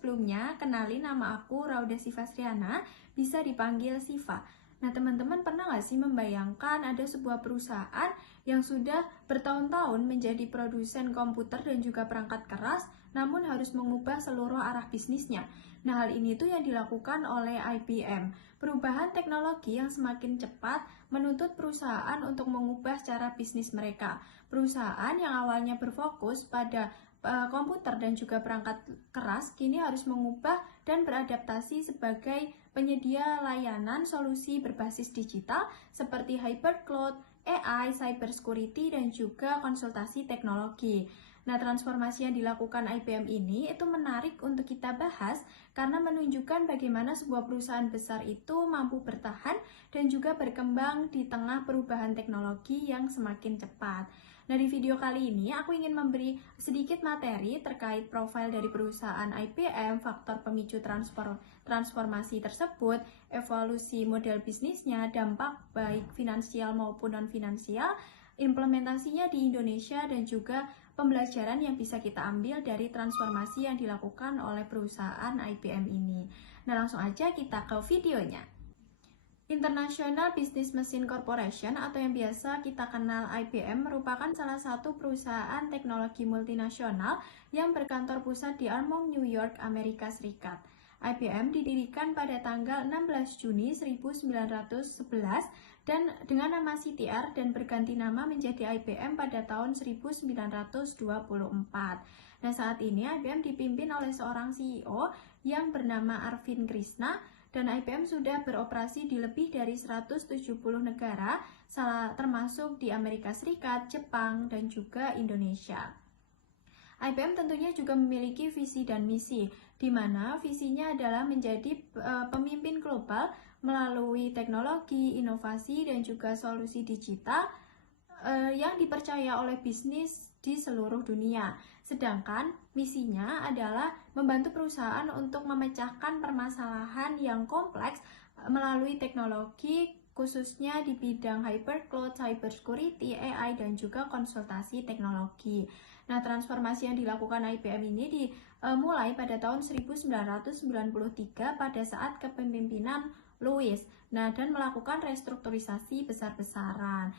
sebelumnya, kenalin nama aku Rauda Sivasriana, bisa dipanggil Siva. Nah, teman-teman pernah nggak sih membayangkan ada sebuah perusahaan yang sudah bertahun-tahun menjadi produsen komputer dan juga perangkat keras, namun harus mengubah seluruh arah bisnisnya? Nah, hal ini tuh yang dilakukan oleh IBM. Perubahan teknologi yang semakin cepat menuntut perusahaan untuk mengubah cara bisnis mereka. Perusahaan yang awalnya berfokus pada komputer dan juga perangkat keras kini harus mengubah dan beradaptasi sebagai penyedia layanan solusi berbasis digital seperti hybrid cloud, AI, cybersecurity, dan juga konsultasi teknologi. Nah, transformasi yang dilakukan IBM ini itu menarik untuk kita bahas karena menunjukkan bagaimana sebuah perusahaan besar itu mampu bertahan dan juga berkembang di tengah perubahan teknologi yang semakin cepat. Nah, di video kali ini aku ingin memberi sedikit materi terkait profil dari perusahaan IBM, faktor pemicu transformasi tersebut, evolusi model bisnisnya, dampak baik finansial maupun non-finansial, implementasinya di Indonesia, dan juga pembelajaran yang bisa kita ambil dari transformasi yang dilakukan oleh perusahaan IBM ini. Nah, langsung aja kita ke videonya. International Business Machine Corporation atau yang biasa kita kenal IBM merupakan salah satu perusahaan teknologi multinasional yang berkantor pusat di Armonk, New York, Amerika Serikat. IBM didirikan pada tanggal 16 Juni 1911 dan dengan nama CTR dan berganti nama menjadi IBM pada tahun 1924. Nah, saat ini IBM dipimpin oleh seorang CEO yang bernama Arvind Krishna, dan IBM sudah beroperasi di lebih dari 170 negara, termasuk di Amerika Serikat, Jepang, dan juga Indonesia. IBM tentunya juga memiliki visi dan misi, di mana visinya adalah menjadi pemimpin global melalui teknologi, inovasi, dan juga solusi digital yang dipercaya oleh bisnis di seluruh dunia. Sedangkan misinya adalah membantu perusahaan untuk memecahkan permasalahan yang kompleks melalui teknologi, khususnya di bidang hypercloud, cybersecurity, AI, dan juga konsultasi teknologi. Nah, transformasi yang dilakukan IBM ini dimulai pada tahun 1993 pada saat kepemimpinan Louis. Nah, dan melakukan restrukturisasi besar-besaran.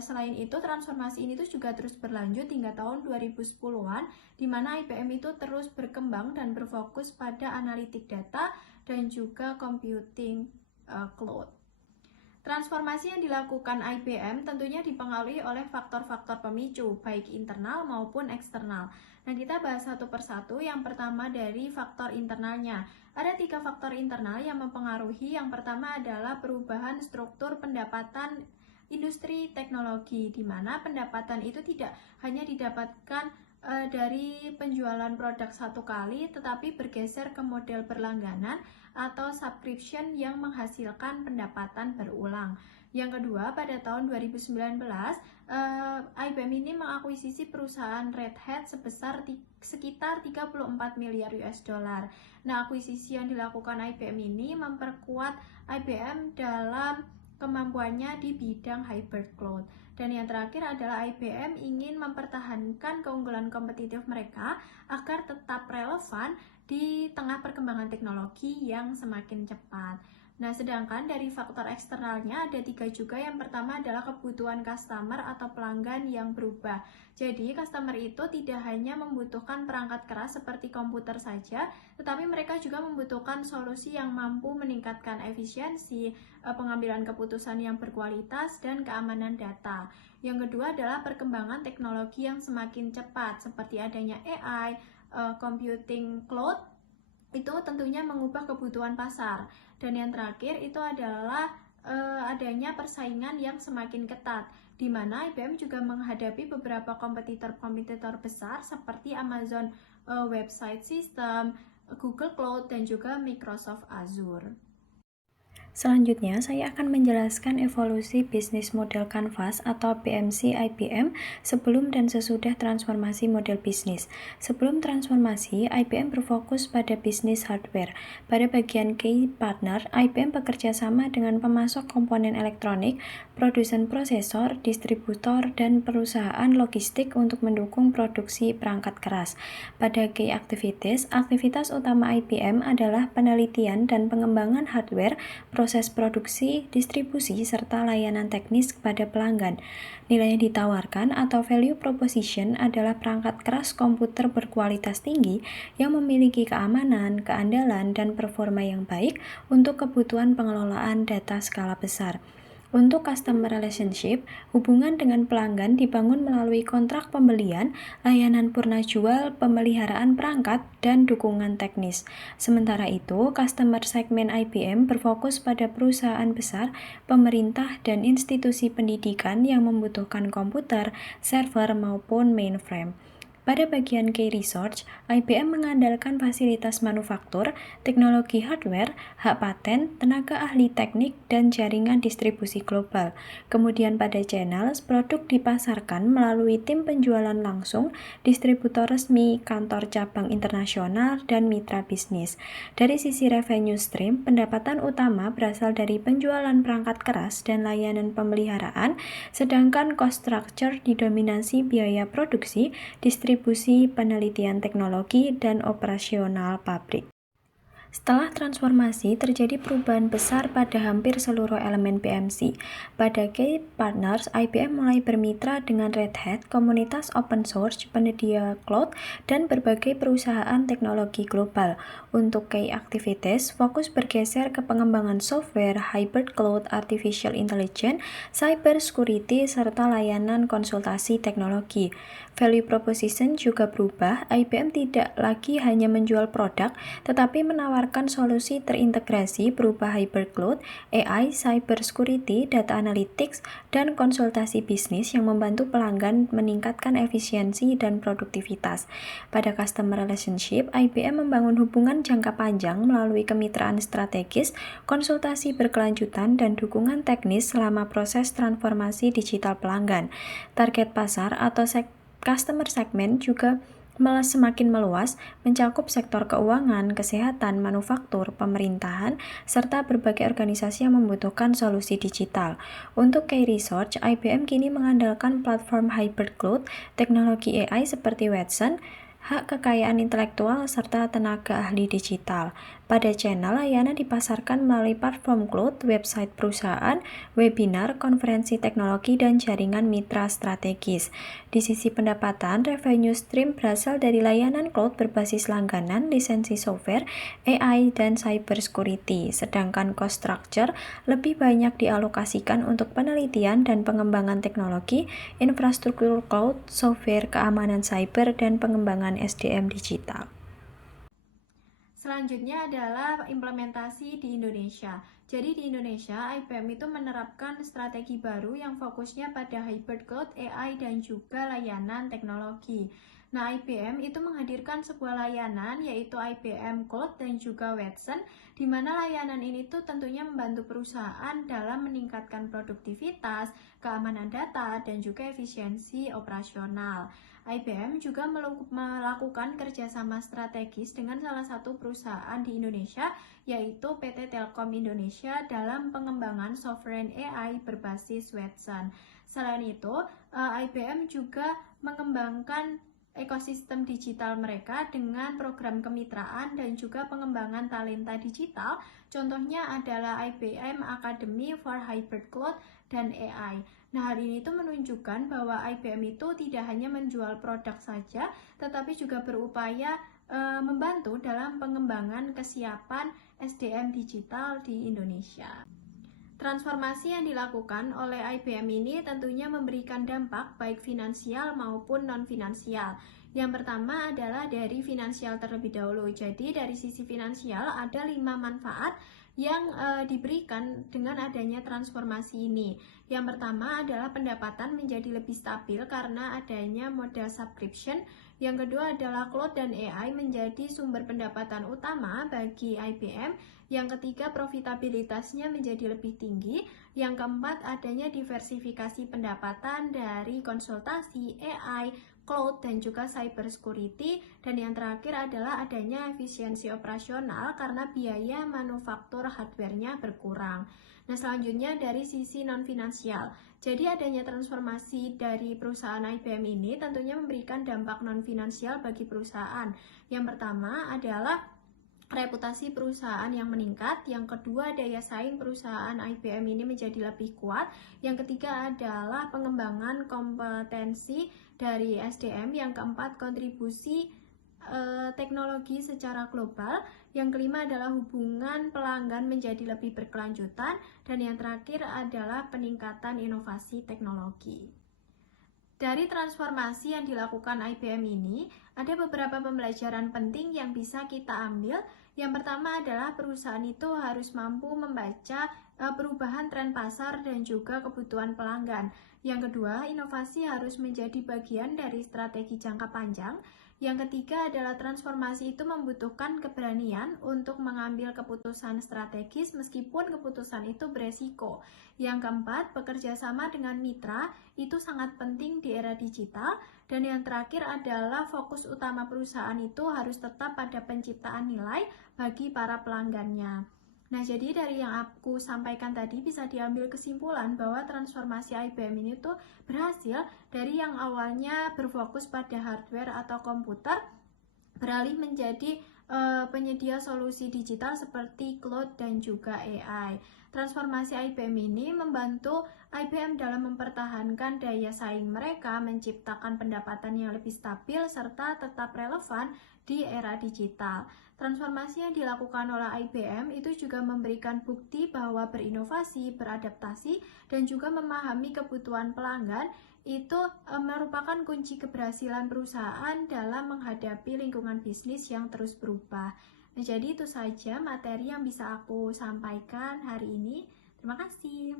Selain itu, transformasi ini tuh juga terus berlanjut hingga tahun 2010-an, di mana IBM itu terus berkembang dan berfokus pada analitik data dan juga computing cloud. Transformasi yang dilakukan IBM tentunya dipengaruhi oleh faktor-faktor pemicu, baik internal maupun eksternal. Nah, kita bahas satu persatu. Yang pertama dari faktor internalnya. Ada 3 faktor internal yang mempengaruhi. Yang pertama adalah perubahan struktur pendapatan industri teknologi, di mana pendapatan itu tidak hanya didapatkan dari penjualan produk satu kali, tetapi bergeser ke model berlangganan atau subscription yang menghasilkan pendapatan berulang. Yang kedua, pada tahun 2019, IBM ini mengakuisisi perusahaan Red Hat sebesar sekitar 34 miliar US dollar. Nah, akuisisi yang dilakukan IBM ini memperkuat IBM dalam kemampuannya di bidang hybrid cloud. Dan yang terakhir adalah IBM ingin mempertahankan keunggulan kompetitif mereka agar tetap relevan di tengah perkembangan teknologi yang semakin cepat. Nah, sedangkan dari faktor eksternalnya ada 3 juga. Yang pertama adalah kebutuhan customer atau pelanggan yang berubah. Jadi, customer itu tidak hanya membutuhkan perangkat keras seperti komputer saja, tetapi mereka juga membutuhkan solusi yang mampu meningkatkan efisiensi, pengambilan keputusan yang berkualitas, dan keamanan data. Yang kedua adalah perkembangan teknologi yang semakin cepat, seperti adanya AI, computing cloud, itu tentunya mengubah kebutuhan pasar. Dan yang terakhir itu adalah adanya persaingan yang semakin ketat, di mana IBM juga menghadapi beberapa kompetitor besar seperti Amazon Website System, Google Cloud, dan juga Microsoft Azure. Selanjutnya, saya akan menjelaskan evolusi bisnis model kanvas atau BMC IBM sebelum dan sesudah transformasi model bisnis. Sebelum transformasi, IBM berfokus pada bisnis hardware. Pada bagian key partner, IBM bekerja sama dengan pemasok komponen elektronik, produsen prosesor, distributor, dan perusahaan logistik untuk mendukung produksi perangkat keras. Pada key activities, aktivitas utama IBM adalah penelitian dan pengembangan hardware, proses produksi, distribusi, serta layanan teknis kepada pelanggan. Nilai yang ditawarkan atau value proposition adalah perangkat keras komputer berkualitas tinggi yang memiliki keamanan, keandalan, dan performa yang baik untuk kebutuhan pengelolaan data skala besar. Untuk customer relationship, hubungan dengan pelanggan dibangun melalui kontrak pembelian, layanan purna jual, pemeliharaan perangkat, dan dukungan teknis. Sementara itu, customer segmen IBM berfokus pada perusahaan besar, pemerintah, dan institusi pendidikan yang membutuhkan komputer, server, maupun mainframe. Pada bagian key research, IBM mengandalkan fasilitas manufaktur, teknologi hardware, hak paten, tenaga ahli teknik, dan jaringan distribusi global. Kemudian pada channels, produk dipasarkan melalui tim penjualan langsung, distributor resmi, kantor cabang internasional, dan mitra bisnis. Dari sisi revenue stream, pendapatan utama berasal dari penjualan perangkat keras dan layanan pemeliharaan, sedangkan cost structure didominasi biaya produksi, distribusi, penelitian teknologi, dan operasional pabrik. Setelah transformasi, terjadi perubahan besar pada hampir seluruh elemen BMC. Pada key partners, IBM mulai bermitra dengan Red Hat, komunitas open source, penyedia cloud, dan berbagai perusahaan teknologi global. Untuk key activities, fokus bergeser ke pengembangan software, hybrid cloud, artificial intelligence, cyber security, serta layanan konsultasi teknologi. Value proposition juga berubah. IBM tidak lagi hanya menjual produk, tetapi menawarkan solusi terintegrasi berupa hybrid cloud, AI, cyber security, data analytics, dan konsultasi bisnis yang membantu pelanggan meningkatkan efisiensi dan produktivitas. Pada customer relationship, IBM membangun hubungan jangka panjang melalui kemitraan strategis, konsultasi berkelanjutan, dan dukungan teknis selama proses transformasi digital pelanggan. Target pasar atau customer segment juga semakin meluas, mencakup sektor keuangan, kesehatan, manufaktur, pemerintahan, serta berbagai organisasi yang membutuhkan solusi digital. Untuk key research, IBM kini mengandalkan platform hybrid cloud, teknologi AI seperti Watson, hak kekayaan intelektual, serta tenaga ahli digital. Pada channel, layanan dipasarkan melalui platform cloud, website perusahaan, webinar, konferensi teknologi, dan jaringan mitra strategis. Di sisi pendapatan, revenue stream berasal dari layanan cloud berbasis langganan, lisensi software, AI, dan cyber security. Sedangkan cost structure lebih banyak dialokasikan untuk penelitian dan pengembangan teknologi, infrastruktur cloud, software, keamanan cyber, dan pengembangan SDM digital. Selanjutnya adalah implementasi di Indonesia. Jadi di Indonesia, IBM itu menerapkan strategi baru yang fokusnya pada hybrid cloud, AI, dan juga layanan teknologi. Nah, IBM itu menghadirkan sebuah layanan yaitu IBM Cloud dan juga Watson, di mana layanan ini tuh tentunya membantu perusahaan dalam meningkatkan produktivitas, keamanan data, dan juga efisiensi operasional. IBM juga melakukan kerjasama strategis dengan salah satu perusahaan di Indonesia, yaitu PT Telkom Indonesia dalam pengembangan sovereign AI berbasis Watson. Selain itu, IBM juga mengembangkan ekosistem digital mereka dengan program kemitraan dan juga pengembangan talenta digital. Contohnya adalah IBM Academy for Hybrid Cloud dan AI. Nah, hal ini itu menunjukkan bahwa IBM itu tidak hanya menjual produk saja, tetapi juga berupaya membantu dalam pengembangan kesiapan SDM digital di Indonesia. Transformasi yang dilakukan oleh IBM ini tentunya memberikan dampak baik finansial maupun non-finansial. Yang pertama adalah dari finansial terlebih dahulu. Jadi dari sisi finansial ada 5 manfaat yang diberikan dengan adanya transformasi ini. Yang pertama adalah pendapatan menjadi lebih stabil karena adanya model subscription. Yang kedua adalah cloud dan AI menjadi sumber pendapatan utama bagi IBM. Yang ketiga, profitabilitasnya menjadi lebih tinggi. Yang keempat, adanya diversifikasi pendapatan dari konsultasi, AI, cloud, dan juga cyber security. Dan yang terakhir adalah adanya efisiensi operasional karena biaya manufaktur hardware-nya berkurang. Nah, selanjutnya dari sisi non-finansial. Jadi adanya transformasi dari perusahaan IBM ini tentunya memberikan dampak non-finansial bagi perusahaan. Yang pertama adalah reputasi perusahaan yang meningkat. Yang kedua, daya saing perusahaan IBM ini menjadi lebih kuat. Yang ketiga adalah pengembangan kompetensi dari SDM. Yang keempat, kontribusi teknologi secara global. Yang kelima adalah hubungan pelanggan menjadi lebih berkelanjutan. Dan yang terakhir adalah peningkatan inovasi teknologi. Dari transformasi yang dilakukan IBM ini, ada beberapa pembelajaran penting yang bisa kita ambil. Yang pertama adalah perusahaan itu harus mampu membaca perubahan tren pasar dan juga kebutuhan pelanggan. Yang kedua, inovasi harus menjadi bagian dari strategi jangka panjang. Yang ketiga adalah transformasi itu membutuhkan keberanian untuk mengambil keputusan strategis meskipun keputusan itu beresiko. Yang keempat, bekerja sama dengan mitra itu sangat penting di era digital. Dan yang terakhir adalah fokus utama perusahaan itu harus tetap pada penciptaan nilai bagi para pelanggannya. Nah, jadi dari yang aku sampaikan tadi bisa diambil kesimpulan bahwa transformasi IBM ini tuh berhasil dari yang awalnya berfokus pada hardware atau komputer beralih menjadi penyedia solusi digital seperti cloud dan juga AI. Transformasi IBM ini membantu IBM dalam mempertahankan daya saing mereka, menciptakan pendapatan yang lebih stabil, serta tetap relevan di era digital. Transformasi yang dilakukan oleh IBM itu juga memberikan bukti bahwa berinovasi, beradaptasi, dan juga memahami kebutuhan pelanggan itu merupakan kunci keberhasilan perusahaan dalam menghadapi lingkungan bisnis yang terus berubah. Nah, jadi itu saja materi yang bisa aku sampaikan hari ini. Terima kasih.